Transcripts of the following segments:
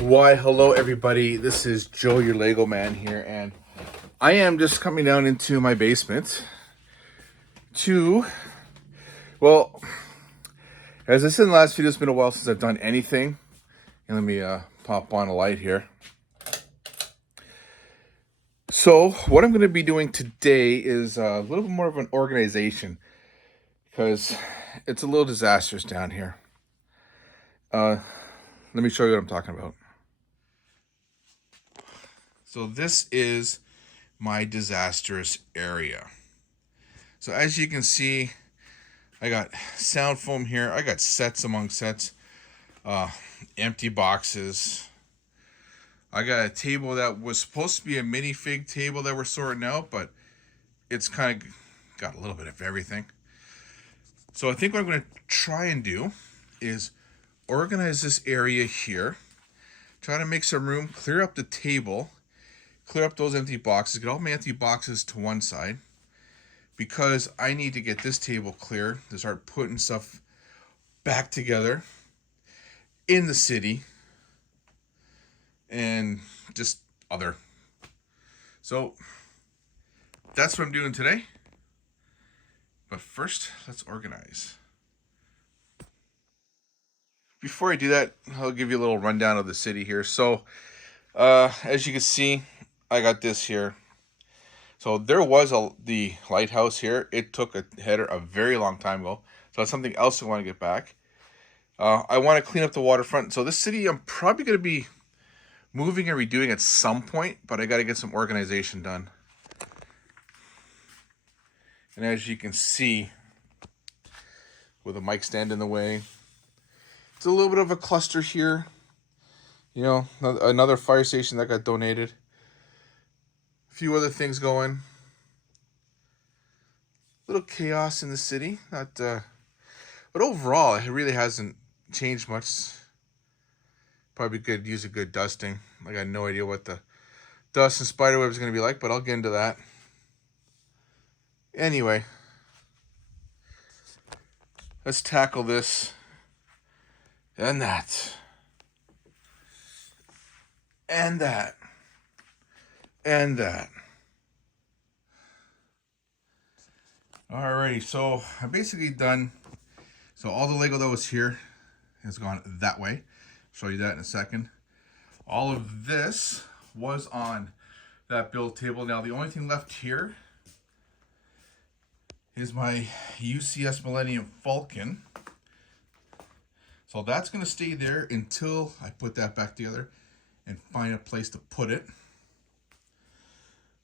Why, hello everybody. This is Joe, your Lego man here, and I am just coming down into my basement to, well, as I said in the last video, it's been a while since I've done anything. And let me pop on a light here. So what I'm going to be doing today is a little bit more of an organization because it's a little disastrous down here. Let me show you what I'm talking about. So this is my disastrous area. So as you can see, I got sound foam here. I got sets among sets, empty boxes. I got a table that was supposed to be a minifig table that we're sorting out, but it's kind of got a little bit of everything. So I think what I'm going to try and do is organize this area here, try to make some room, clear up the table, clear up those empty boxes, get all my empty boxes to one side, because I need to get this table clear to start putting stuff back together in the city and just other. So that's what I'm doing today. But first, let's organize. Before I do that, I'll give you a little rundown of the city here. So as you can see, I got this here. So there was the lighthouse here. It took a header a very long time ago. So that's something else I want to get back. I want to clean up the waterfront. So this city I'm probably going to be moving and redoing at some point, but I got to get some organization done. And as you can see, with a mic stand in the way, it's a little bit of a cluster here. You know, another fire station that got donated. A few other things going. Little chaos in the city. Not, but overall, it really hasn't changed much. Probably could use a good dusting. I got no idea what the dust and spiderweb is going to be like, but I'll get into that. Anyway, let's tackle this and that and that and that. Alrighty, so I'm basically done. So all the Lego that was here has gone that way. Show you that in a second. All of this was on that build table. Now the only thing left here is my UCS Millennium Falcon. So that's going to stay there until I put that back together and find a place to put it.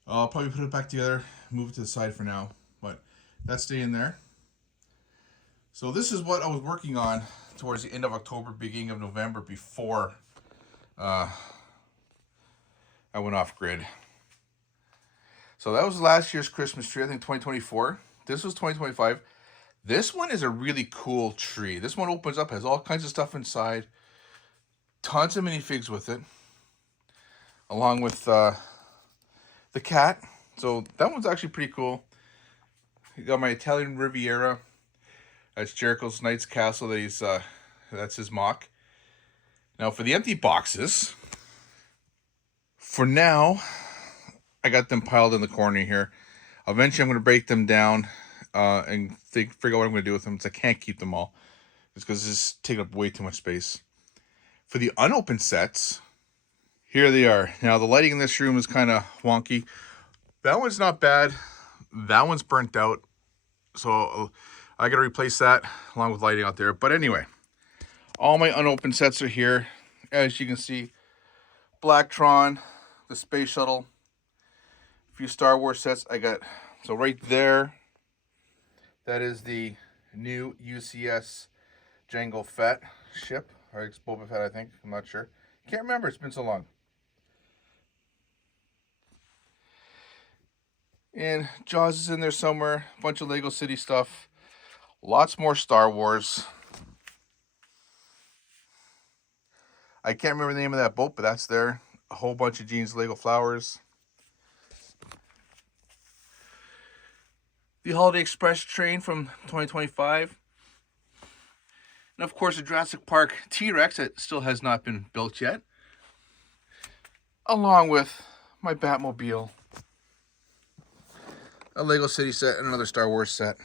I'll probably put it back together, move it to the side for now, but that's staying there. So this is what I was working on towards the end of October, beginning of November, before I went off grid. So that was last year's Christmas tree, I think 2024. This was 2025. This one is a really cool tree. This one opens up, has all kinds of stuff inside. Tons of minifigs with it. Along with the cat. So that one's actually pretty cool. You got my Italian Riviera. That's Jericho's Knight's Castle that he's, that's his mock. Now for the empty boxes, for now, I got them piled in the corner here. Eventually I'm going to break them down and figure out what I'm going to do with them, because I can't keep them all. It's because it's taking up way too much space. For the unopened sets, here they are. Now the lighting in this room is kind of wonky. That one's not bad. That one's burnt out. So I got to replace that along with lighting out there. But anyway, all my unopened sets are here. As you can see, Blacktron, the Space Shuttle, a few Star Wars sets I got. So right there, that is the new UCS Jango Fett ship. Or it's Boba Fett, I think. I'm not sure. Can't remember. It's been so long. And Jaws is in there somewhere. A bunch of Lego City stuff. Lots more Star Wars. I can't remember the name of that boat, but that's there. A whole bunch of Gene's Lego Flowers. The Holiday Express train from 2025. And of course, the Jurassic Park T-Rex that still has not been built yet. along with my Batmobile, a Lego City set, and another Star Wars set.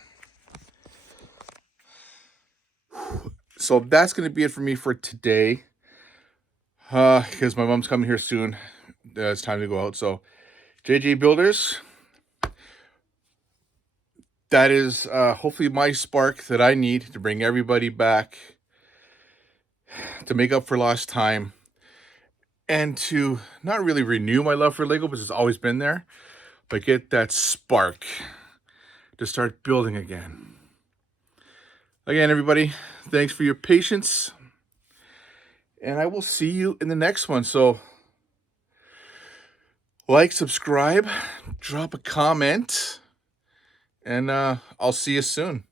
So that's going to be it for me for today. Because my mom's coming here soon. It's time to go out. So, JJbuilders, that is hopefully my spark that I need to bring everybody back, to make up for lost time, and to not really renew my love for Lego, because it's always been there, but get that spark to start building again. Again, everybody, thanks for your patience, and I will see you in the next one. So, like, subscribe, drop a comment, and I'll see you soon.